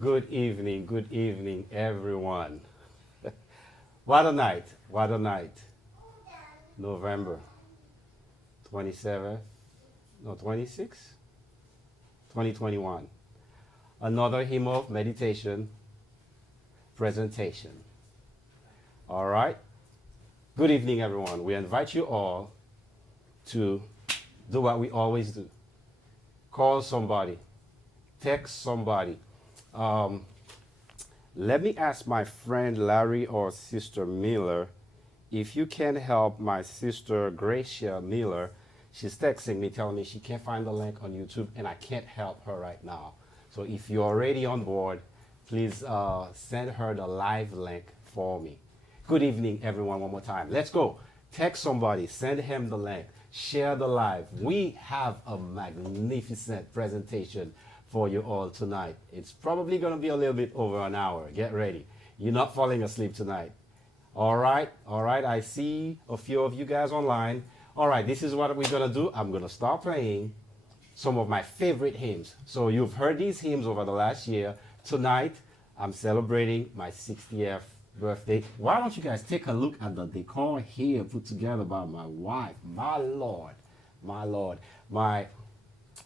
Good evening, everyone. What a night, what a night. November 27th, no, 26th, 2021. Another hymn of meditation presentation. All right. Good evening, everyone. We invite you all to do what we always do. Call somebody, text somebody. Um, Let me ask my friend Larry or Sister Miller if you can help my sister Gracia Miller. She's texting me telling me she can't find the link on YouTube and I can't help her right now. So if you're already on board, please send her the live link for me. Good evening, everyone, one more time. Let's go. Text somebody, send him the link, share the live. We have a magnificent presentation for you all tonight. It's probably going to be a little bit over an hour. Get ready. You're not falling asleep tonight. All right. I see a few of you guys online. All right, this is what we're going to do. I'm going to start playing some of my favorite hymns. So you've heard these hymns over the last year. Tonight, I'm celebrating my 60th birthday. Why don't you guys take a look at the decor here put together by my wife? My Lord, my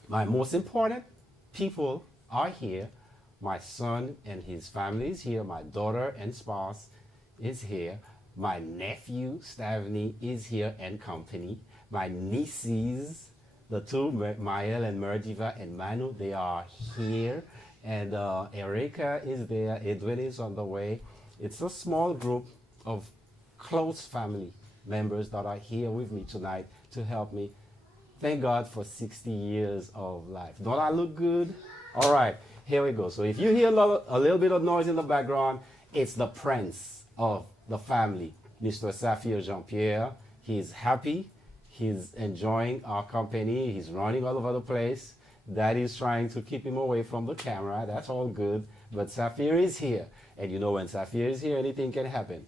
most important people are here. My son and his family is here. My daughter and spouse is here. My nephew, Stavney, is here and company. My nieces, the two, Mael and Merdiva and Manu, they are here. And Erika is there. Edwin is on the way. It's a small group of close family members that are here with me tonight to help me. Thank God for 60 years of life. Don't I look good? All right, here we go. So if you hear a little bit of noise in the background, it's the prince of the family, Mr. Saphir Jean-Pierre. He's happy. He's enjoying our company. He's running all over the place. Daddy's trying to keep him away from the camera. That's all good. But Saphir is here. And you know when Saphir is here, anything can happen.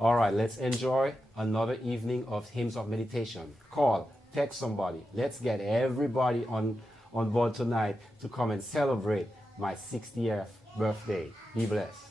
All right, let's enjoy another evening of hymns of meditation. Call, text somebody. Let's get everybody on board tonight to come and celebrate my 60th birthday. Be blessed.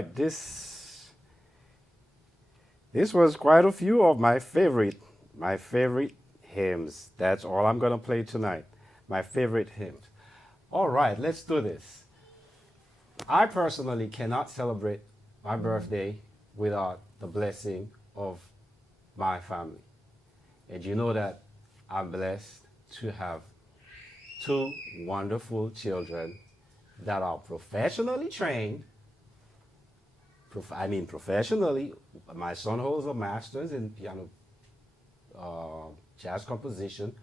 right, this was quite a few of my favorite hymns. That's all I'm gonna play tonight. My favorite hymns. All right, let's do this. I personally cannot celebrate my birthday without the blessing of my family. And you know that I'm blessed to have two wonderful children that are professionally trained. Professionally. My son holds a master's in piano, jazz composition.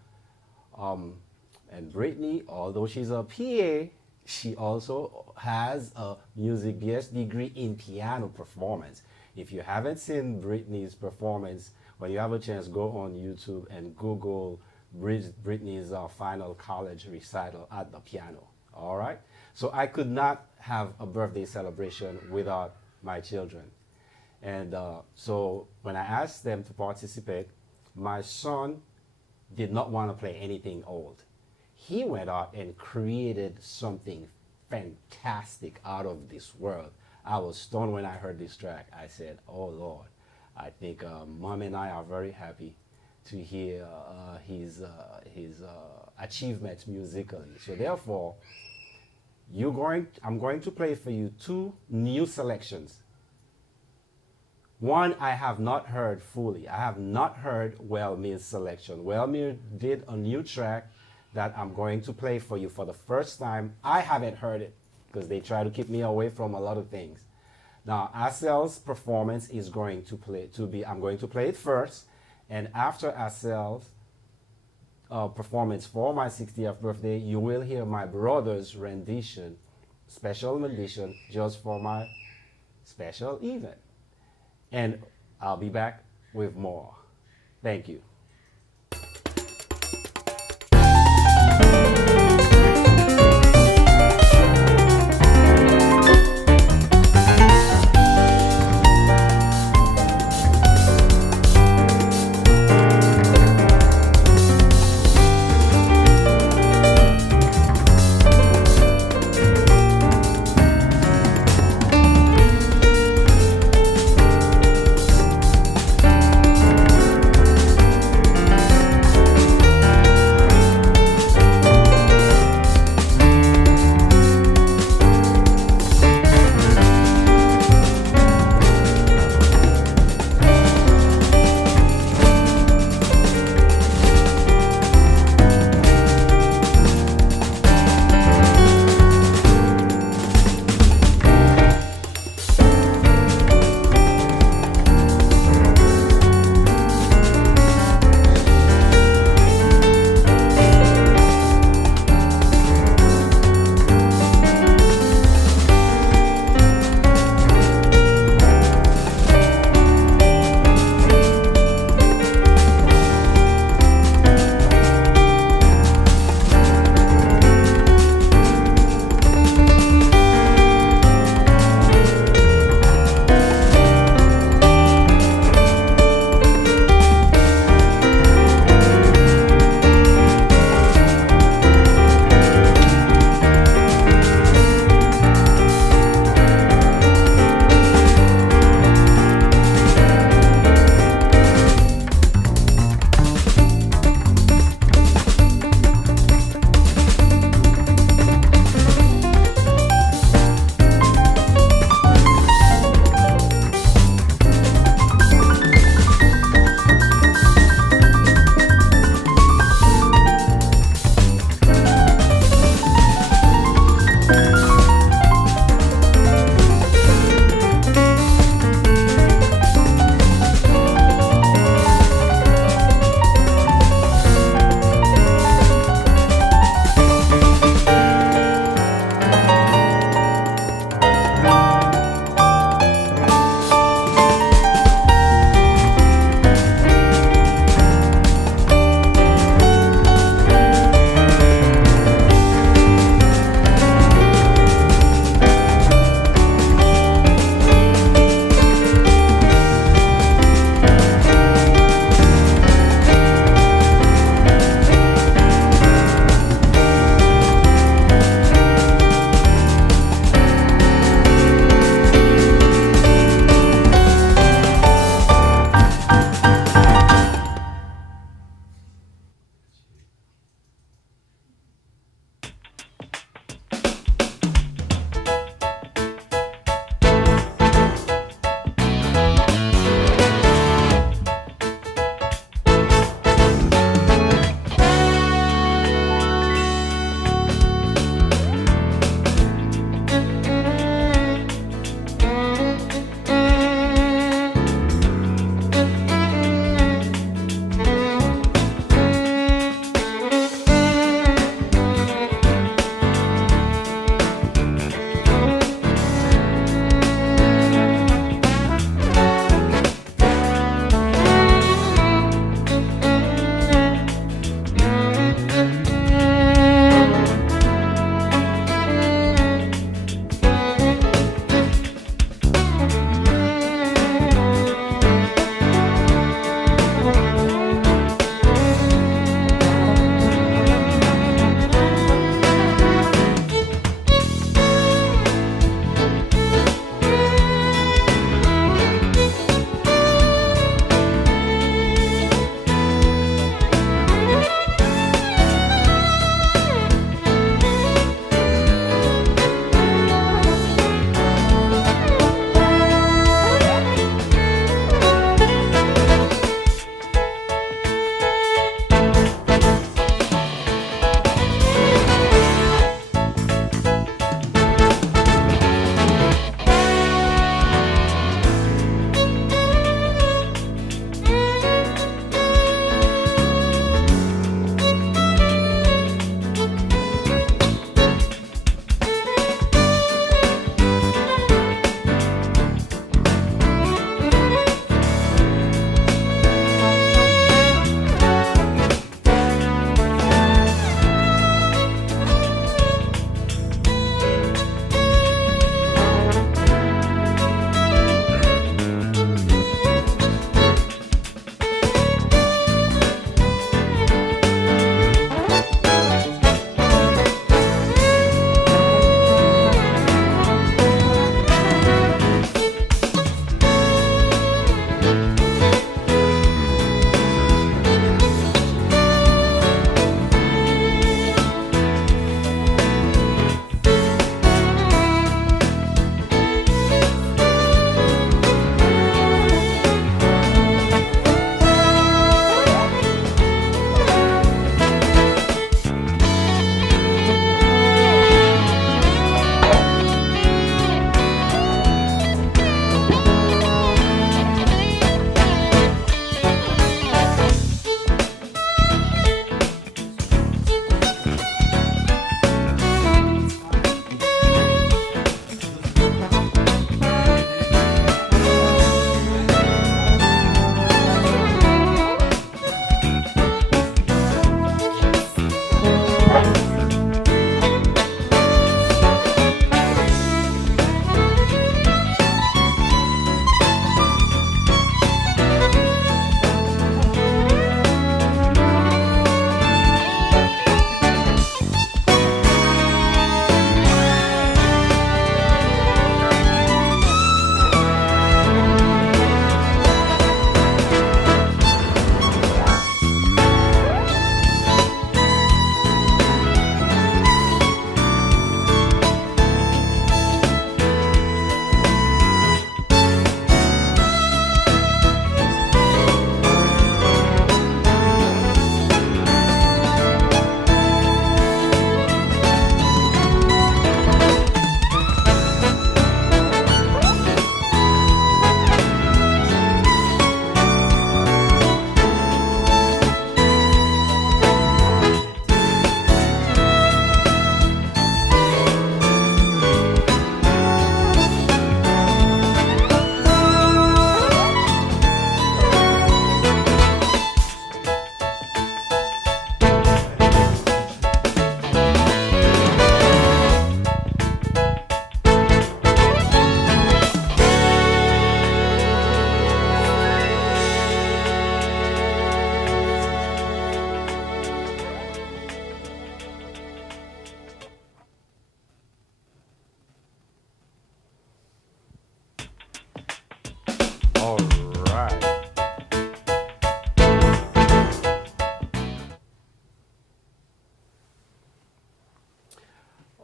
And Brittany, although she's a PA, she also has a music BS degree in piano performance. If you haven't seen Brittany's performance, when you have a chance, go on YouTube and Google Brittany's final college recital at the piano. All right? So I could not have a birthday celebration without my children. And so when I asked them to participate, my son did not want to play anything old. He went out and created something fantastic out of this world. I was stunned when I heard this track. I said, oh Lord, I think Mom and I are very happy to hear his achievements musically. So therefore, I'm going to play for you two new selections. One I have not heard fully. I have not heard Wellmere's selection. Wellmere did a new track that I'm going to play for you for the first time. I haven't heard it because they try to keep me away from a lot of things. Now, Assel's performance is going to I'm going to play it first, and after Assel's performance for my 60th birthday, you will hear my brother's special rendition just for my special event. And I'll be back with more. Thank you.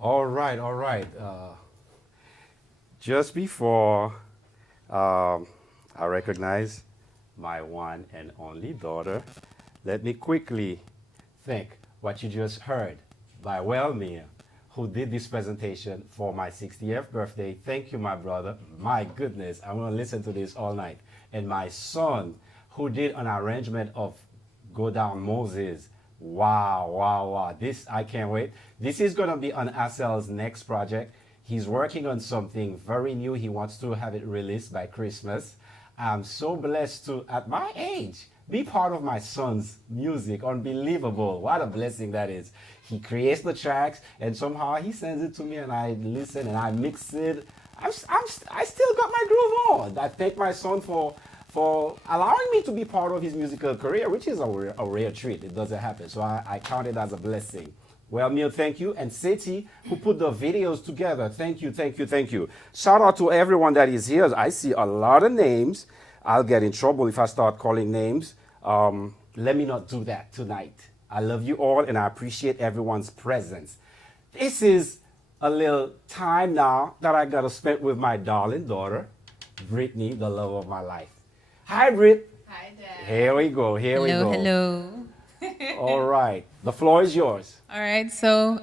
All right, all right. Just before I recognize my one and only daughter, let me quickly thank what you just heard by Wellmere, who did this presentation for my 60th birthday. Thank you, my brother. My goodness, I'm going to listen to this all night. And my son, who did an arrangement of Go Down Moses. Wow, wow, wow. This, I can't wait. This is going to be on Assel's next project. He's working on something very new. He wants to have it released by Christmas. I'm so blessed to, at my age, be part of my son's music. Unbelievable. What a blessing that is. He creates the tracks and somehow he sends it to me and I listen and I mix it. I still got my groove on. I thank my son for allowing me to be part of his musical career, which is a rare treat. It doesn't happen. So I count it as a blessing. Well, Neil, thank you. And Seti, who put the videos together. Thank you, thank you, thank you. Shout out to everyone that is here. I see a lot of names. I'll get in trouble if I start calling names. Let me not do that tonight. I love you all and I appreciate everyone's presence. This is a little time now that I got to spend with my darling daughter, Brittany, the love of my life. Hi, Britt. Hi, Dad. Here we go. Here we go. Hello. All right. The floor is yours. All right. So,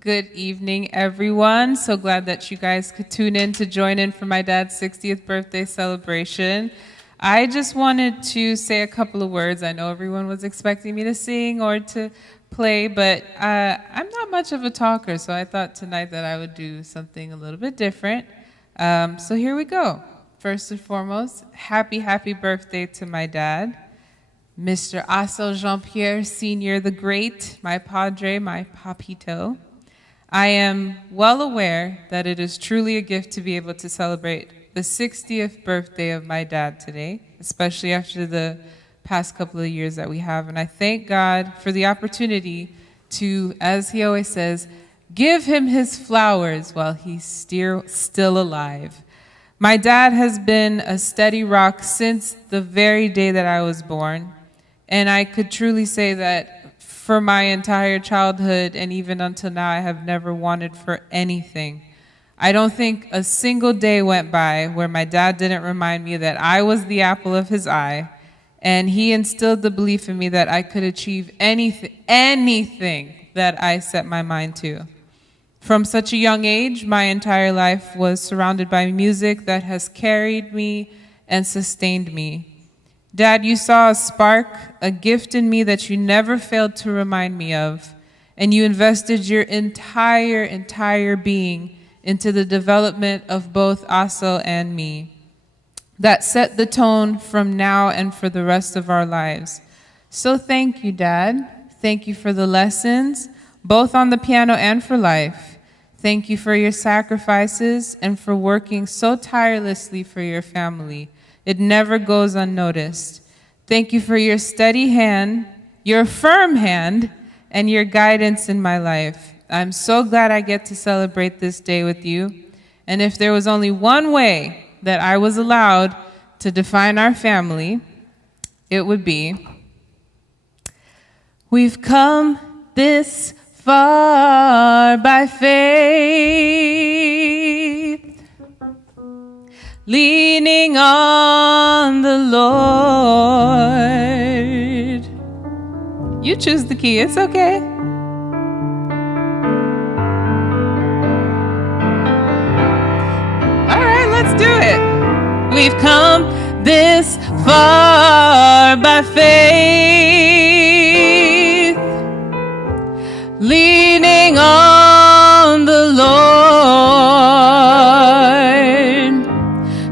good evening, everyone. So glad that you guys could tune in to join in for my dad's 60th birthday celebration. I just wanted to say a couple of words. I know everyone was expecting me to sing or to play, but I'm not much of a talker, so I thought tonight that I would do something a little bit different. So here we go. First and foremost, happy birthday to my dad, Mr. Assel Jean-Pierre Sr. the Great, my padre, my papito. I am well aware that it is truly a gift to be able to celebrate the 60th birthday of my dad today, especially after the past couple of years that we have. And I thank God for the opportunity to, as he always says, give him his flowers while he's still alive. My dad has been a steady rock since the very day that I was born. And I could truly say that for my entire childhood and even until now, I have never wanted for anything. I don't think a single day went by where my dad didn't remind me that I was the apple of his eye, and he instilled the belief in me that I could achieve anything that I set my mind to. From such a young age, my entire life was surrounded by music that has carried me and sustained me. Dad, you saw a spark, a gift in me that you never failed to remind me of, and you invested your entire being into the development of both Assel and me. That set the tone from now and for the rest of our lives. So thank you, Dad. Thank you for the lessons, both on the piano and for life. Thank you for your sacrifices and for working so tirelessly for your family. It never goes unnoticed. Thank you for your steady hand, your firm hand, and your guidance in my life. I'm so glad I get to celebrate this day with you. And if there was only one way that I was allowed to define our family, it would be, we've come this far by faith, leaning on the Lord. You choose the key, it's okay. Let's do it. We've come this far by faith, leaning on the Lord,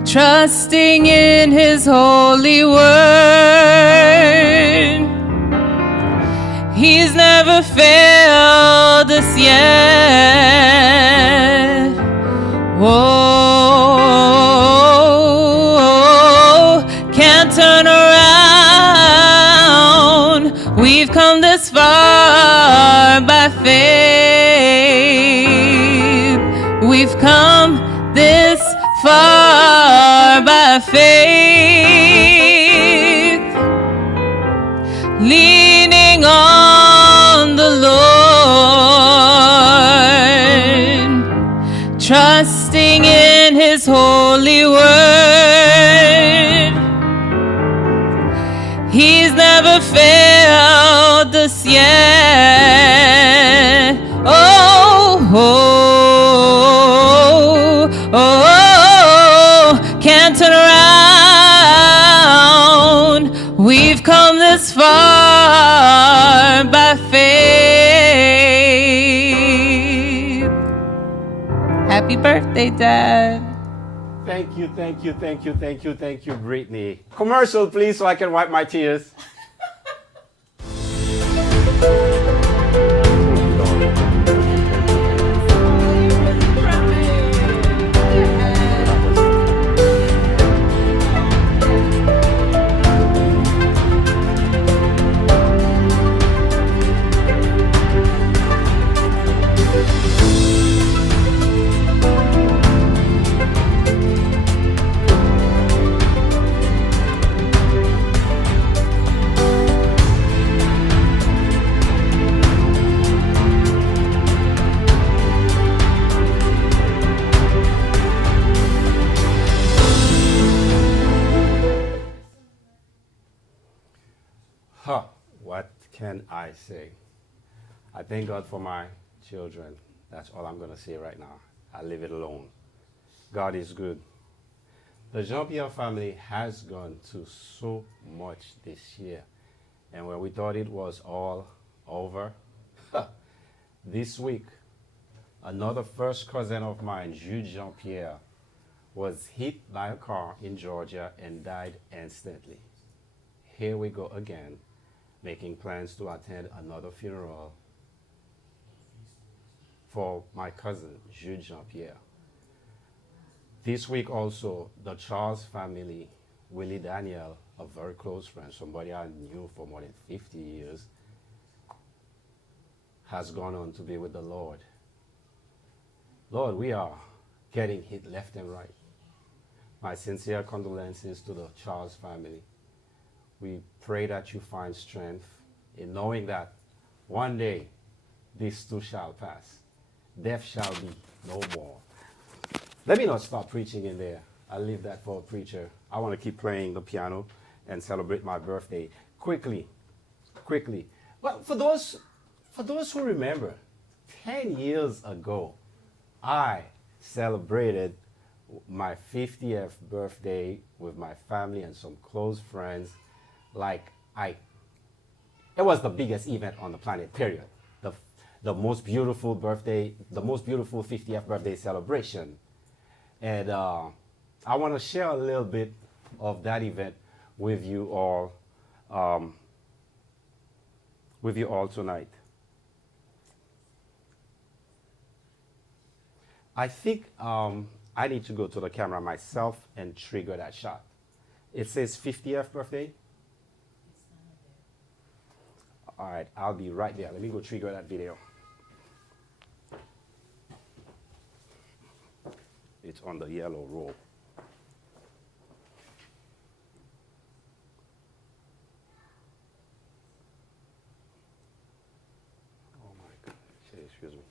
trusting in his holy word. He's never failed us yet. Can't turn around. We've come this far by faith. We've come this far by faith, leaning on the Lord. by faith. Happy birthday, Dad. Thank you, thank you, thank you, thank you, thank you, Brittany. Commercial, please, so I can wipe my tears. Huh, what can I say? I thank God for my children. That's all I'm going to say right now. I leave it alone. God is good. The Jean-Pierre family has gone through so much this year. And when we thought it was all over, this week, another first cousin of mine, Jude Jean-Pierre, was hit by a car in Georgia and died instantly. Here we go again, making plans to attend another funeral for my cousin, Jude Jean-Pierre. This week also, the Charles family, Willie Daniel, a very close friend, somebody I knew for more than 50 years, has gone on to be with the Lord. Lord, we are getting hit left and right. My sincere condolences to the Charles family. We pray that you find strength in knowing that one day this too shall pass. Death shall be no more. Let me not stop preaching in there. I'll leave that for a preacher. I want to keep playing the piano and celebrate my birthday. Quickly. Well, for those who remember, 10 years ago, I celebrated my 50th birthday with my family and some close friends. It was the biggest event on the planet, period. The most beautiful birthday, the most beautiful 50th birthday celebration. And I want to share a little bit of that event with you all tonight. I think I need to go to the camera myself and trigger that shot. It says 50th birthday. All right, I'll be right there. Let me go trigger that video. It's on the yellow roll. Oh my God, excuse me.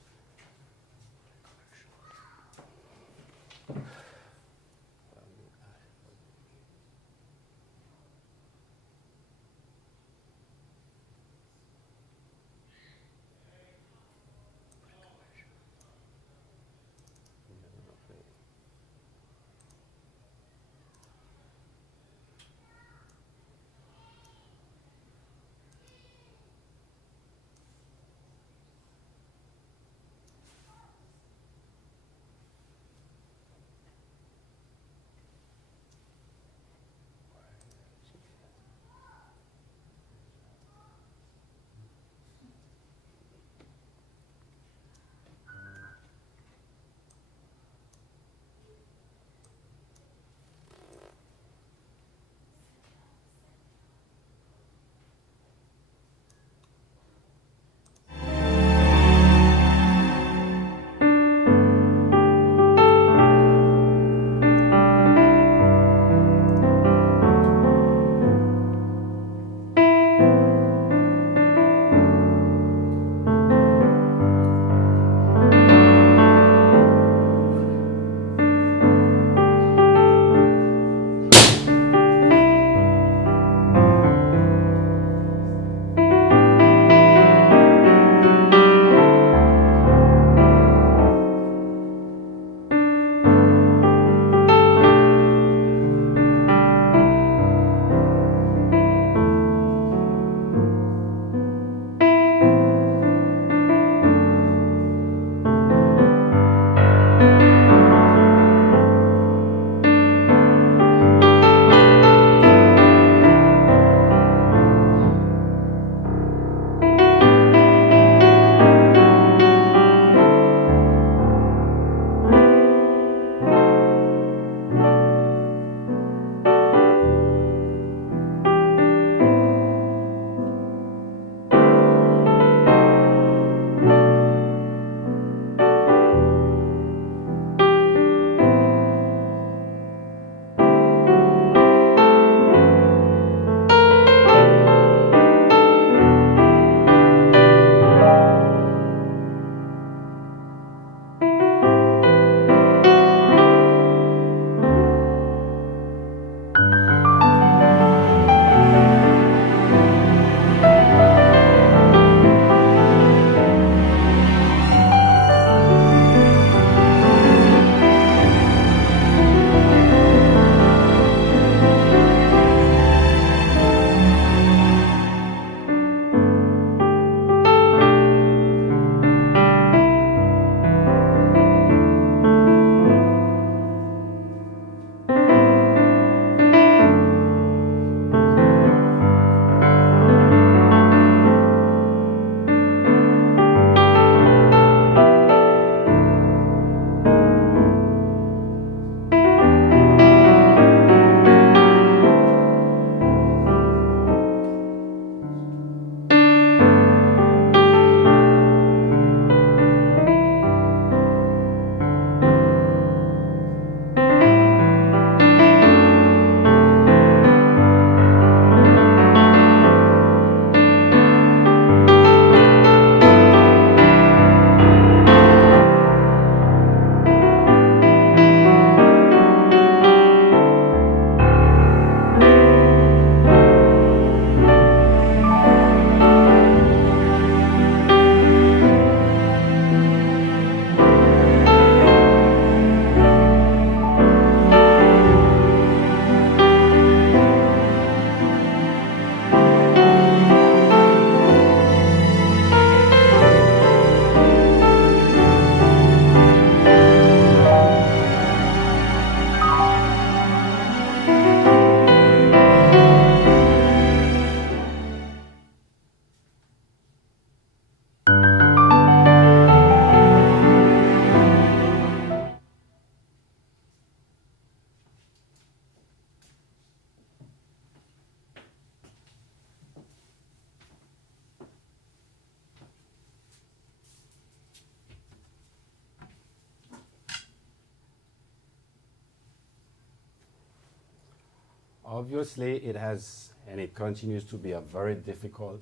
Obviously, it has and it continues to be a very difficult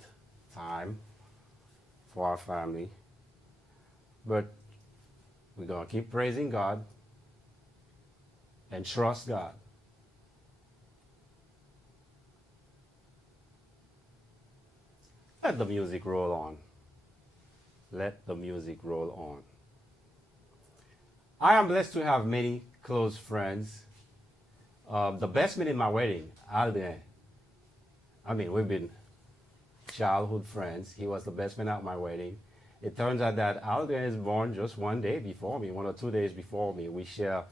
time for our family. But we're going to keep praising God and trust God. Let the music roll on. Let the music roll on. I am blessed to have many close friends. The best man in my wedding, Aldrin. I mean, we've been childhood friends. He was the best man at my wedding. It turns out that Aldrin is born just one day before me, 1 or 2 days before me. We share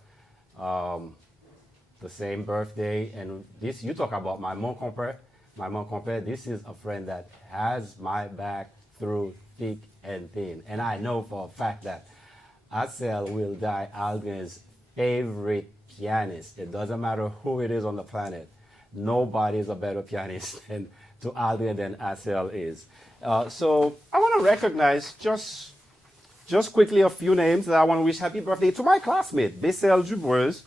the same birthday. And this, you talk about my mon compere. My mon compere, this is a friend that has my back through thick and thin. And I know for a fact that Assel will die Aldrin's favorite pianist. It doesn't matter who it is on the planet. Nobody is a better pianist to Aldrin than Assel is. So I want to recognize just quickly a few names that I want to wish happy birthday to my classmate, Bessel Dubreuse,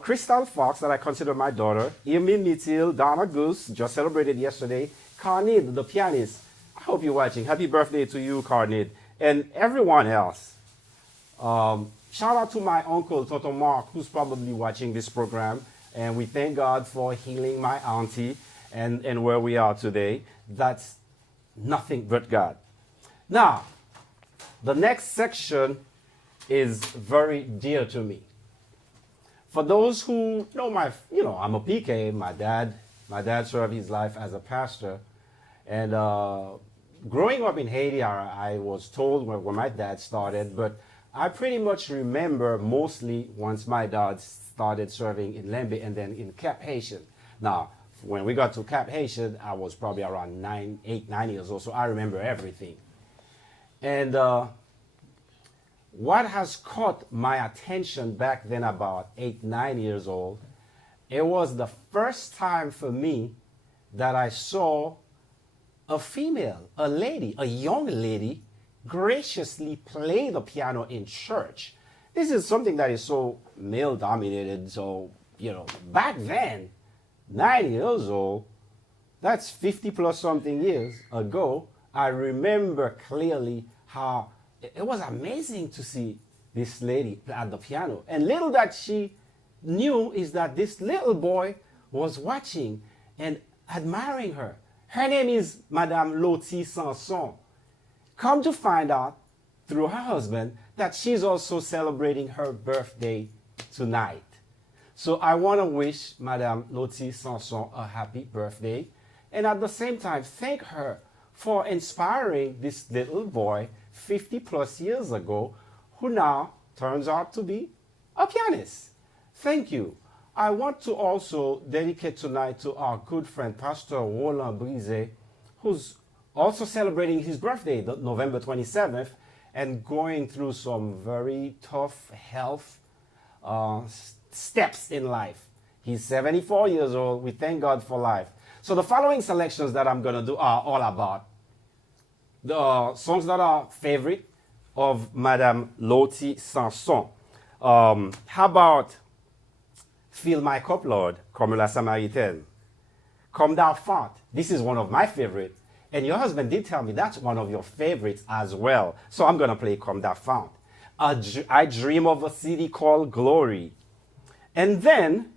Crystal Fox, that I consider my daughter, Emile Mitil, Donna Goose, just celebrated yesterday, Carnid, the pianist. I hope you're watching. Happy birthday to you, Carnid, and everyone else. Shout out to my uncle, Toto Mark, who's probably watching this program. And we thank God for healing my auntie and where we are today. That's nothing but God. Now, the next section is very dear to me. For those who know I'm a PK. My dad served his life as a pastor. And growing up in Haiti, I was told when my dad started, but I pretty much remember mostly once my dad started serving in Lembe and then in Cap Haitian. Now, when we got to Cap Haitian, I was probably around 8, 9 years old, so I remember everything. And what has caught my attention back then, about 8, 9 years old, it was the first time for me that I saw a female, a lady, a young lady, graciously play the piano in church. This is something that is so male dominated. So, back then, 9 years old, that's 50 plus something years ago, I remember clearly how it was amazing to see this lady at the piano. And little that she knew is that this little boy was watching and admiring her. Her name is Madame Loti Sanson. Come to find out through her husband that she's also celebrating her birthday tonight. So I want to wish Madame Loti Sanson a happy birthday, and at the same time thank her for inspiring this little boy 50 plus years ago who now turns out to be a pianist. Thank you. I want to also dedicate tonight to our good friend Pastor Roland Brise, who's also celebrating his birthday, November 27th, and going through some very tough health steps in life. He's 74 years old. We thank God for life. So the following selections that I'm going to do are all about the songs that are favorite of Madame Loti Sanson. How about Fill My Cup, Lord, comme la Samaritaine. Comme d'Enfant. This is one of my favorites. And your husband did tell me that's one of your favorites as well. So I'm going to play Comme d'Enfant. I Dream of a City Called Glory. And then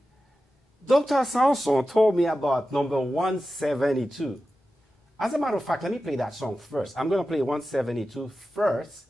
Dr. Sanson told me about number 172. As a matter of fact, let me play that song first. I'm going to play 172 first.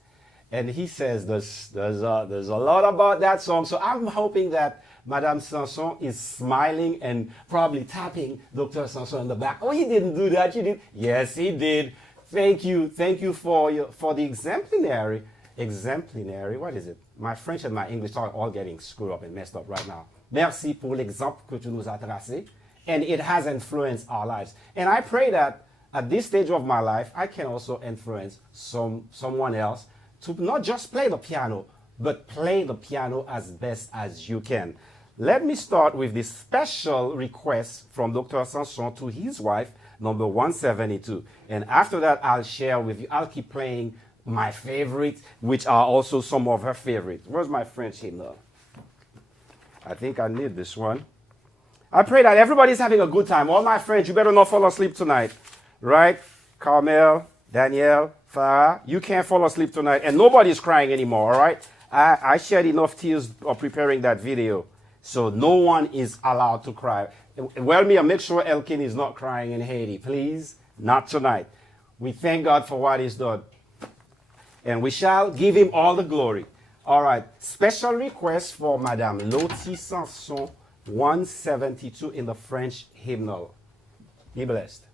And he says there's a lot about that song. So I'm hoping that Madame Sanson is smiling and probably tapping Dr. Sanson in the back. Oh, he didn't do that. You did. Yes, he did. Thank you for the exemplary. What is it? My French and my English are all getting screwed up and messed up right now. Merci pour l'exemple que tu nous as tracé. And it has influenced our lives. And I pray that at this stage of my life, I can also influence someone else to not just play the piano, but play the piano as best as you can. Let me start with this special request from Dr. Sanson to his wife, number 172. And after that, I'll share with you. I'll keep playing my favorites, which are also some of her favorites. Where's my French hymnal? I think I need this one. I pray that everybody's having a good time. All my friends, you better not fall asleep tonight, right? Carmel, Danielle, Farah, you can't fall asleep tonight, and nobody's crying anymore, all right? I shed enough tears preparing that video, so no one is allowed to cry. Well, Mia, make sure Elkin is not crying in Haiti, please. Not tonight. We thank God for what He's done, and we shall give Him all the glory. All right, special request for Madame Loti Sanson, 172 in the French hymnal. Be blessed.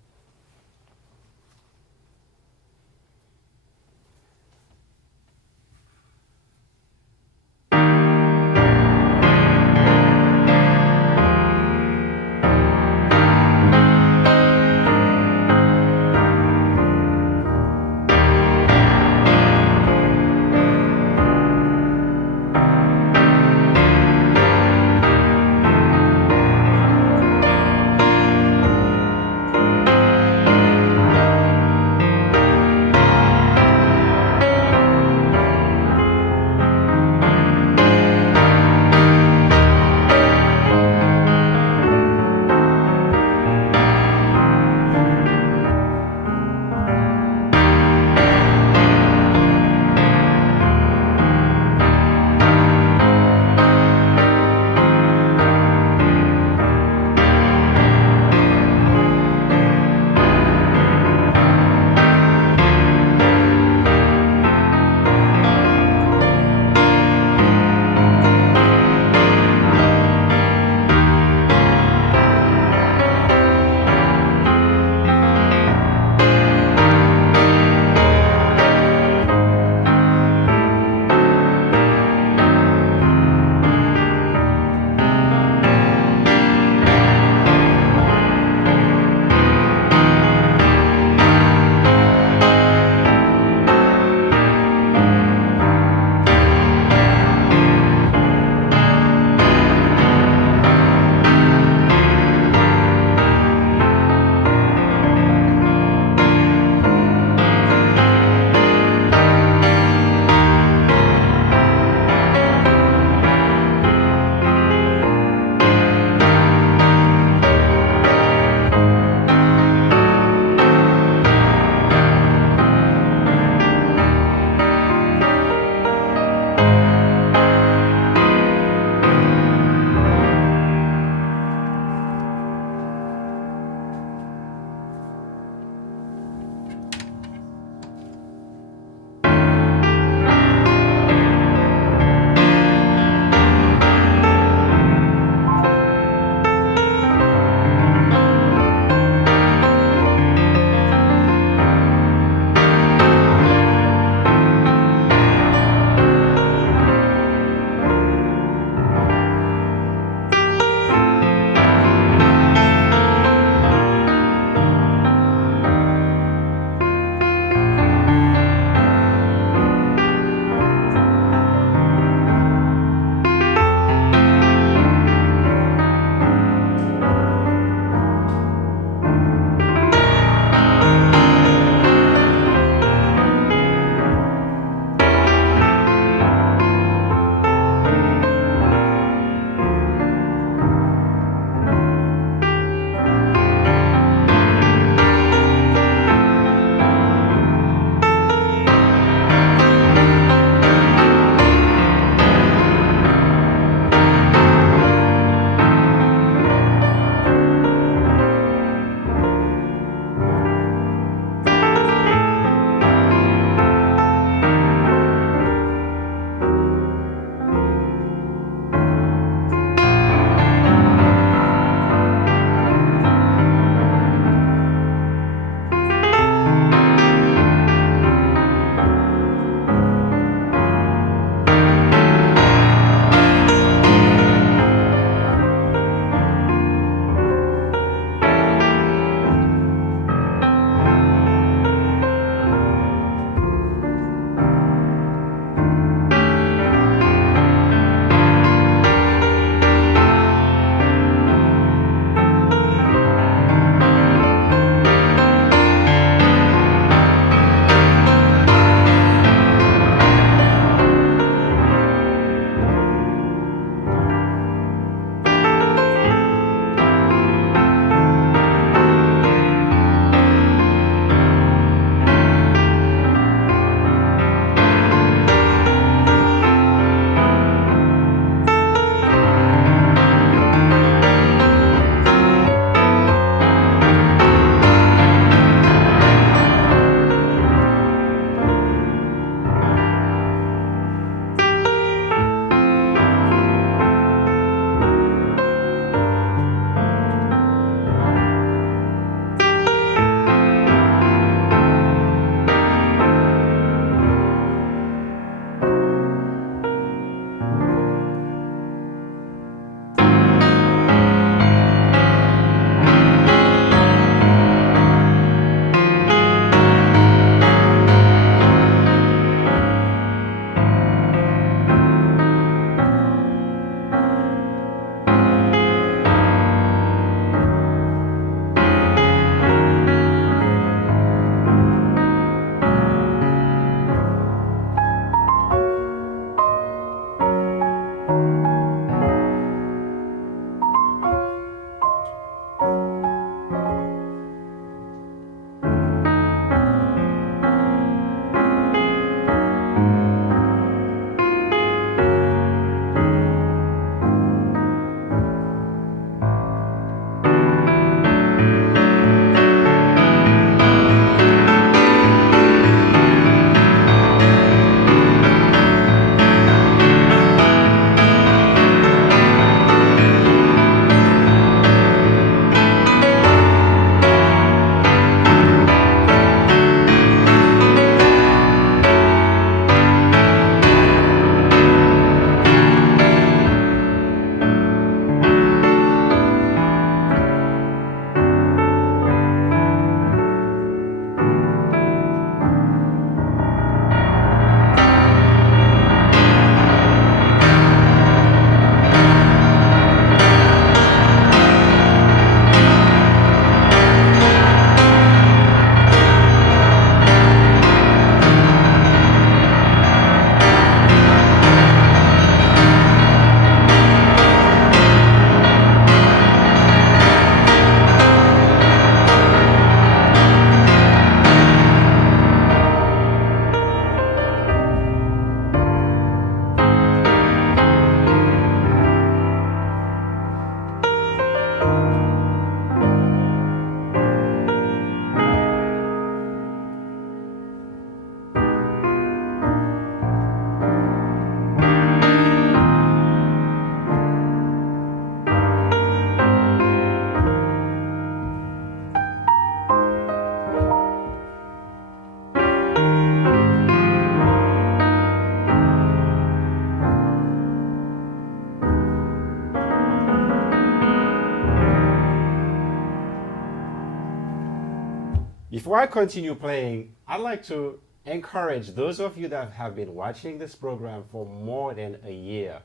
before I continue playing, I'd like to encourage those of you that have been watching this program for more than a year,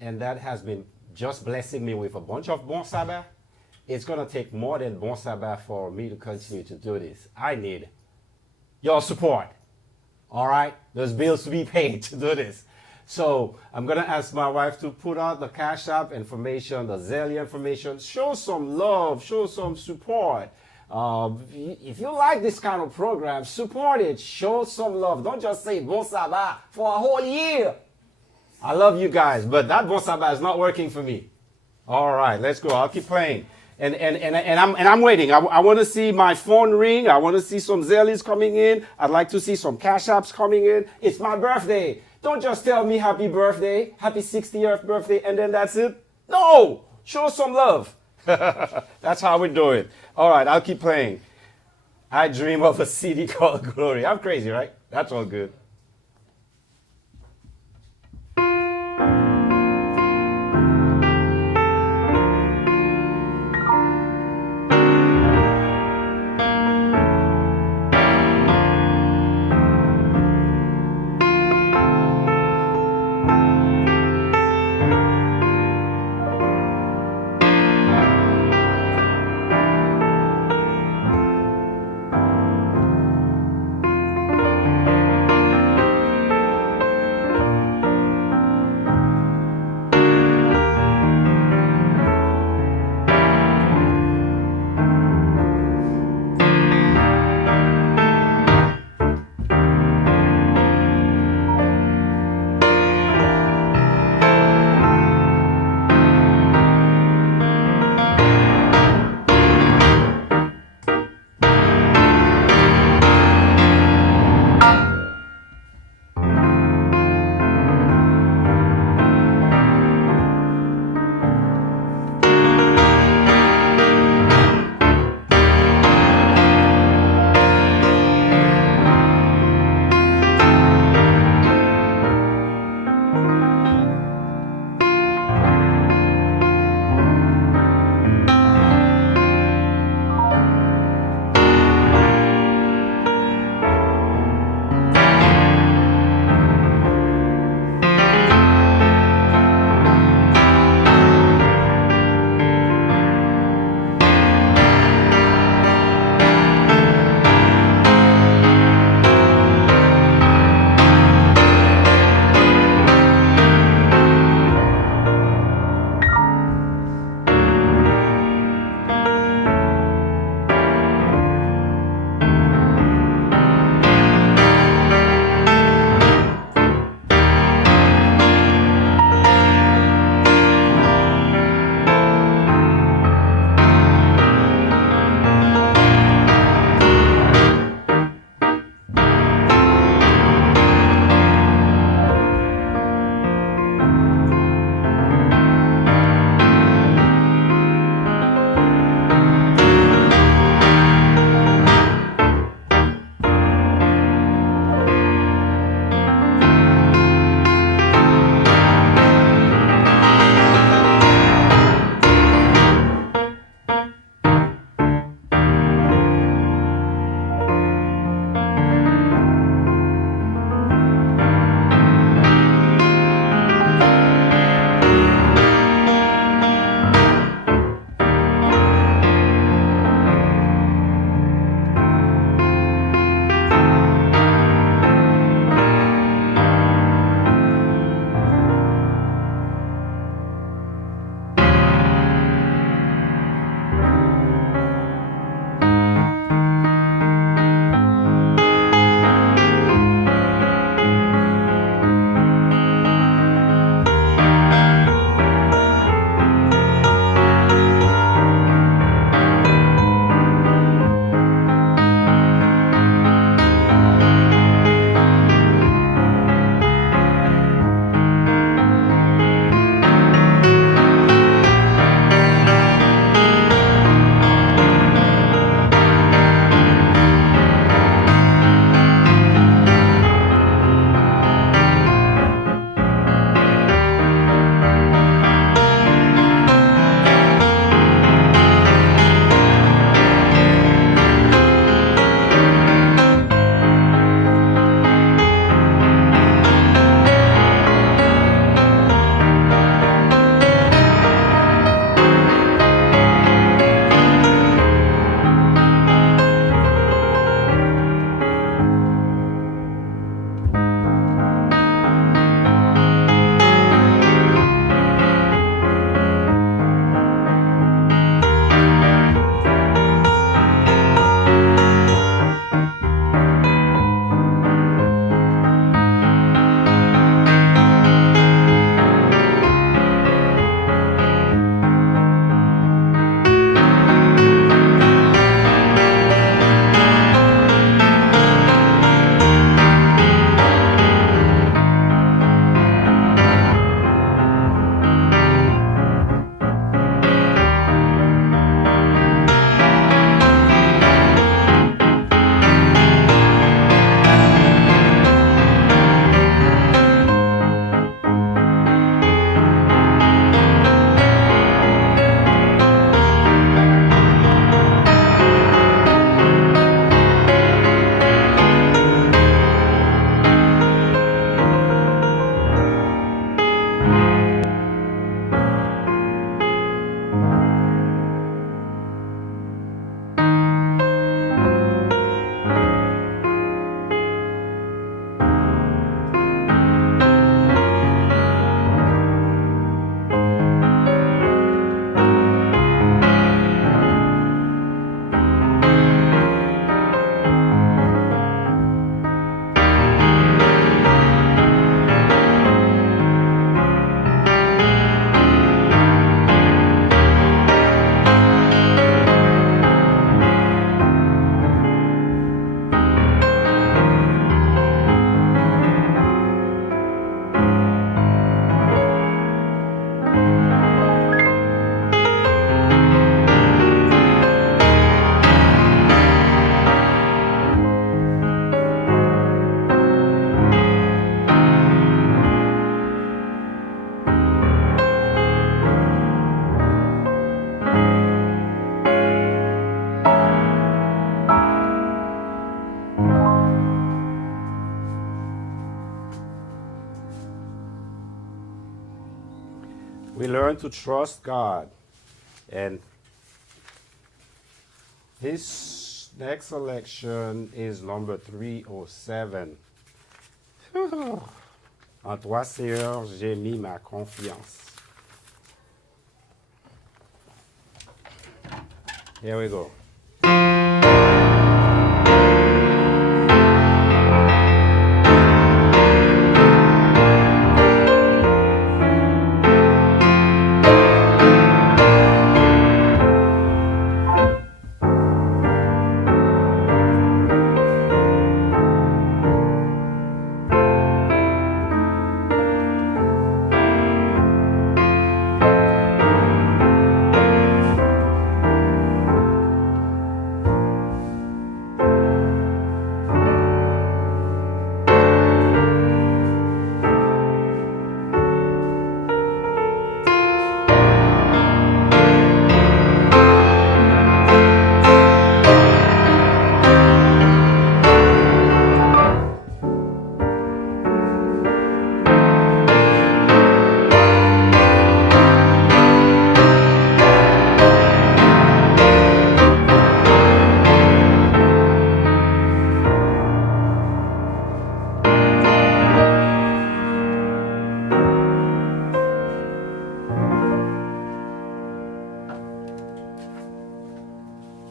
and that has been just blessing me with a bunch of bon sabbat. It's going to take more than bon sabbat for me to continue to do this. I need your support. All right? There's bills to be paid to do this. So I'm going to ask my wife to put out the Cash App information, the Zelle information. Show some love. Show some support. If you like this kind of program, support it. Show some love. Don't just say bon sabbat for a whole year. I love you guys, but that bon sabbat is not working for me. All right, let's go. I'll keep playing. And I'm waiting. I want to see my phone ring. I want to see some Zellies coming in. I'd like to see some Cash Apps coming in. It's my birthday. Don't just tell me happy birthday, happy 60th birthday, and then that's it. No, show some love. That's how we do it. All right, I'll keep playing. I dream of a city called Glory. I'm crazy, right? That's all good. We learn to trust God. And this next selection is number 307. En toi, Seigneur, j'ai mis ma confiance. Here we go.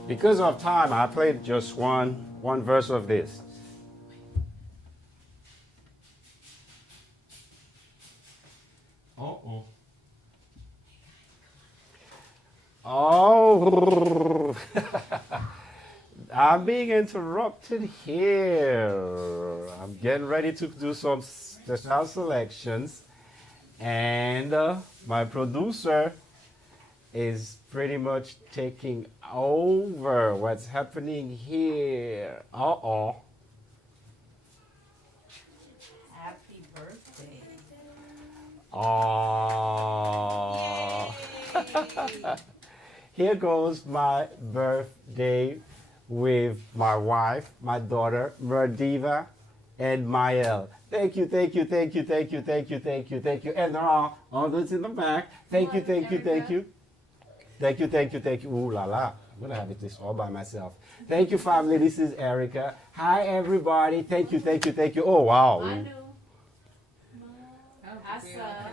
Because of time, I played just one verse of this. Uh-oh. Oh, I'm being interrupted here. I'm getting ready to do some special selections, and my producer is pretty much taking over what's happening here. Uh-oh. Happy birthday. Oh. Here goes my birthday with my wife, my daughter, Merdiva, and Mael. Thank you, thank you, thank you, thank you, thank you, thank you, thank you. And there are others in the back. Thank you, thank you, thank you. Thank you, thank you, thank you. Ooh la la. I'm going to have this all by myself. Thank you, family. This is Erica. Hi, everybody. Thank you, thank you, thank you. Oh, wow. Assel.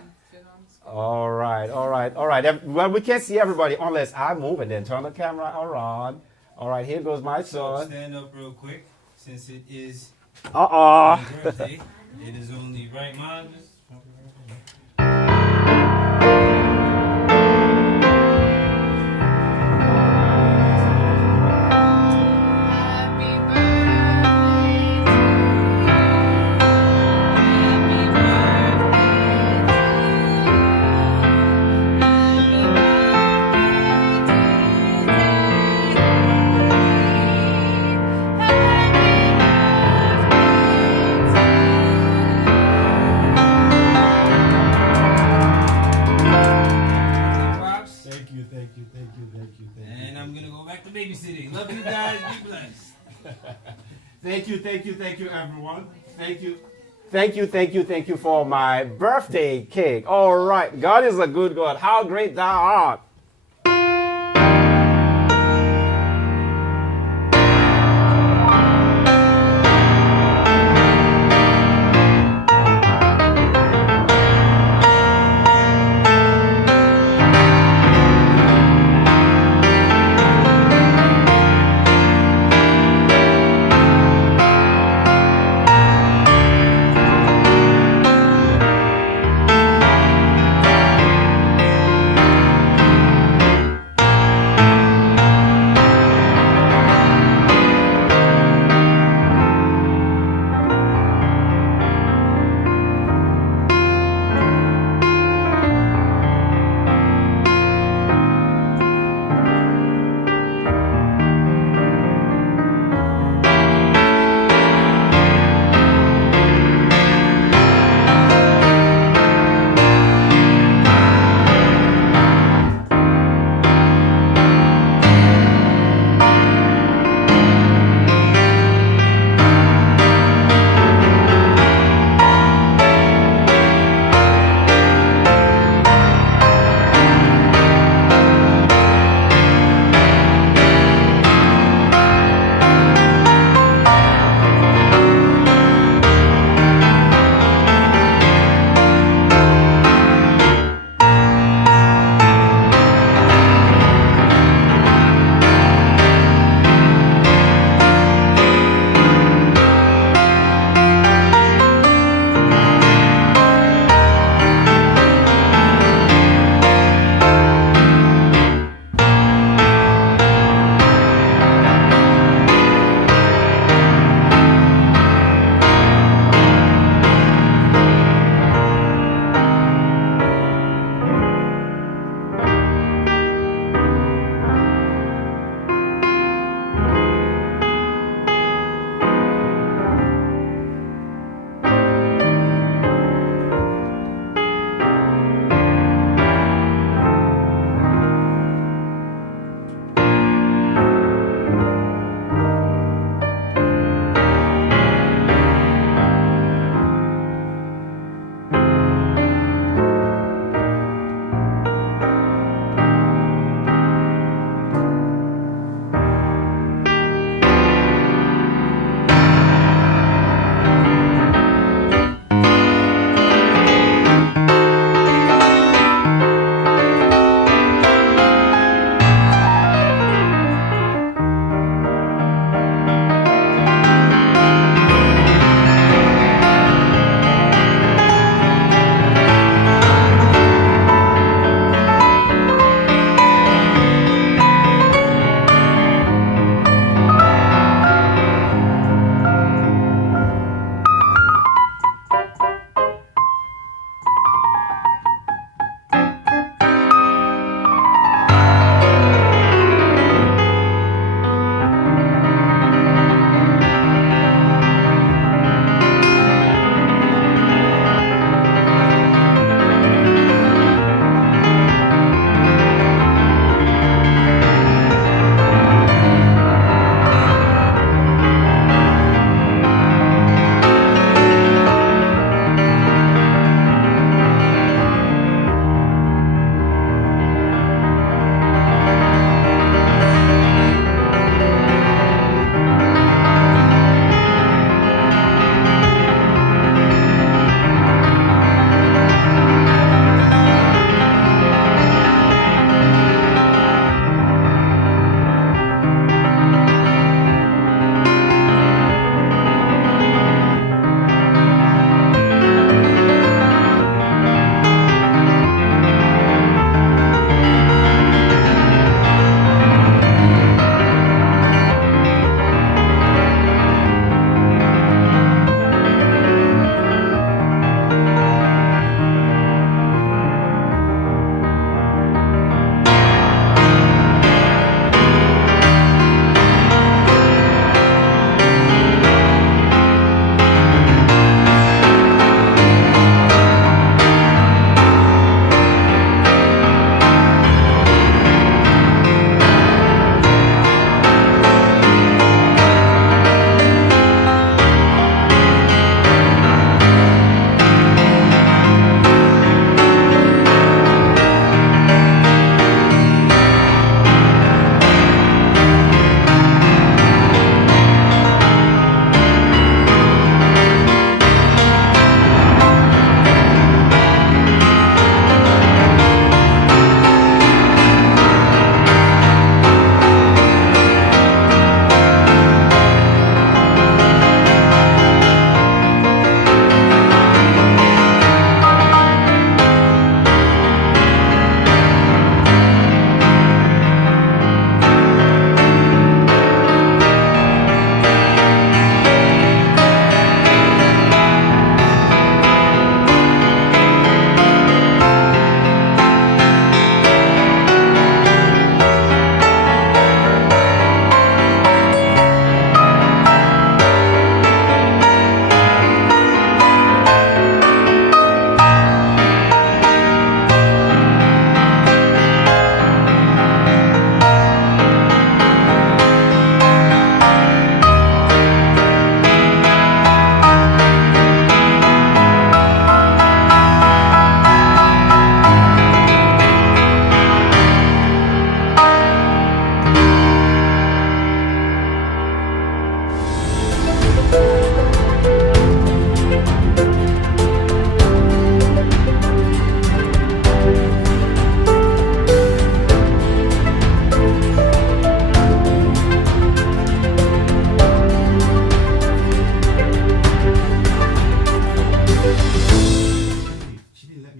All right, all right, all right. Well, we can't see everybody unless I move and then turn the camera around. All right, here goes my son. Stand up real quick, since it is Uh-oh. my birthday. It is only right, Mom. Just and I'm gonna go back to babysitting. Love you guys. Be blessed. Thank you, thank you, thank you, everyone. Thank you. Thank you, thank you, thank you for my birthday cake. All right. God is a good God. How great thou art.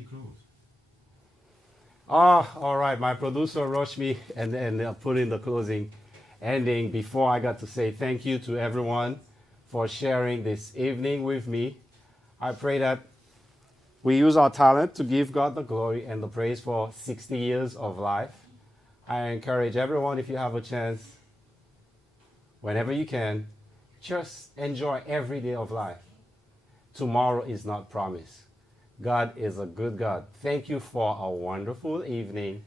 close. All right. My producer rushed me and put in the closing ending before I got to say thank you to everyone for sharing this evening with me. I pray that we use our talent to give God the glory and the praise for 60 years of life. I encourage everyone, if you have a chance, whenever you can, just enjoy every day of life. Tomorrow is not promised. God is a good God. Thank you for a wonderful evening.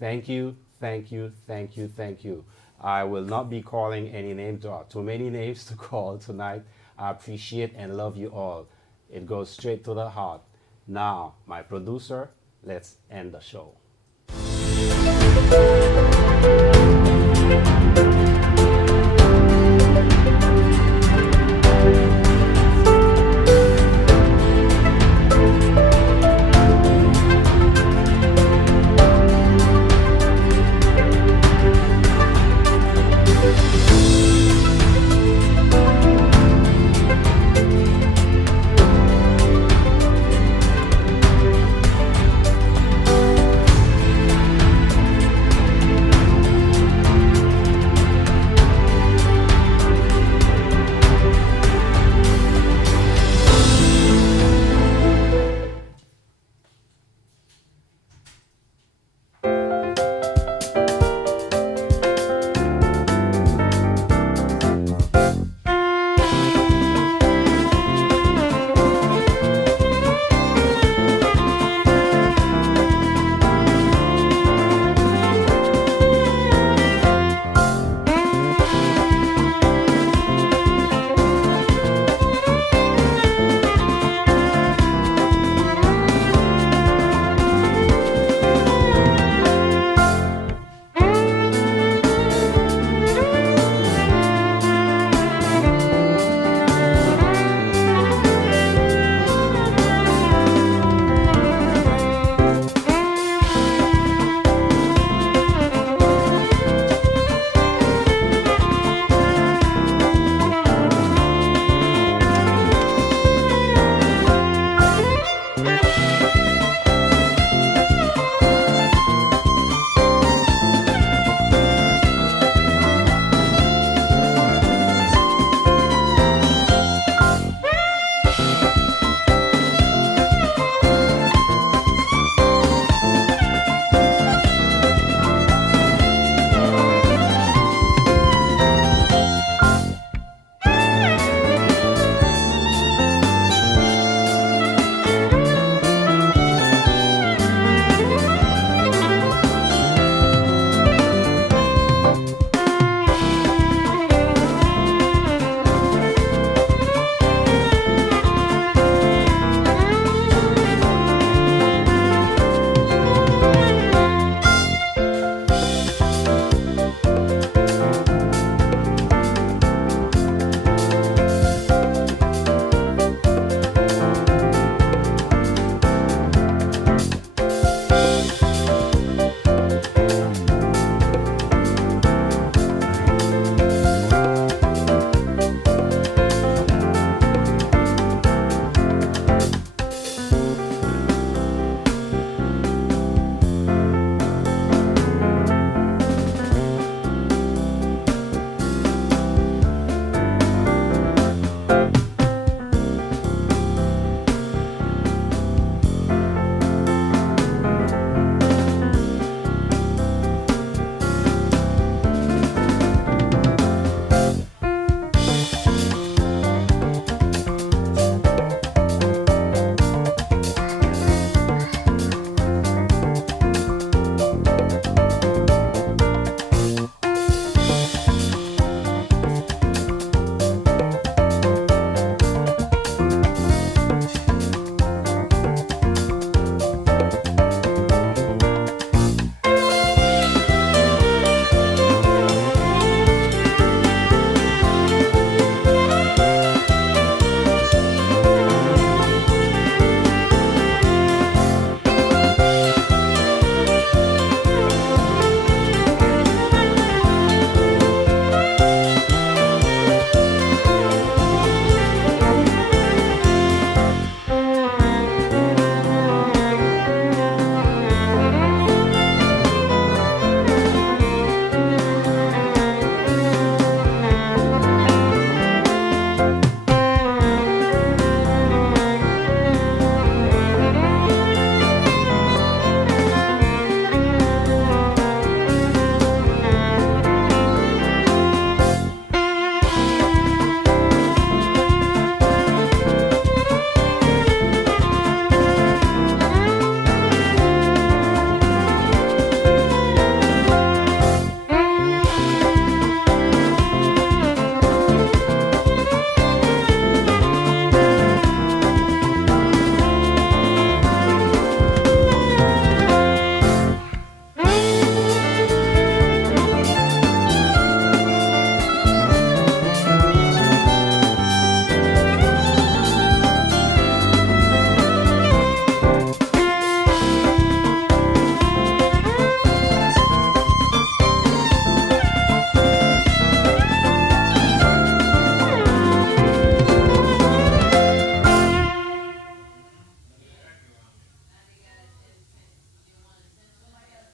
Thank you, thank you, thank you, thank you. I will not be calling any names. There are too many names to call tonight. I appreciate and love you all. It goes straight to the heart. Now, my producer, let's end the show.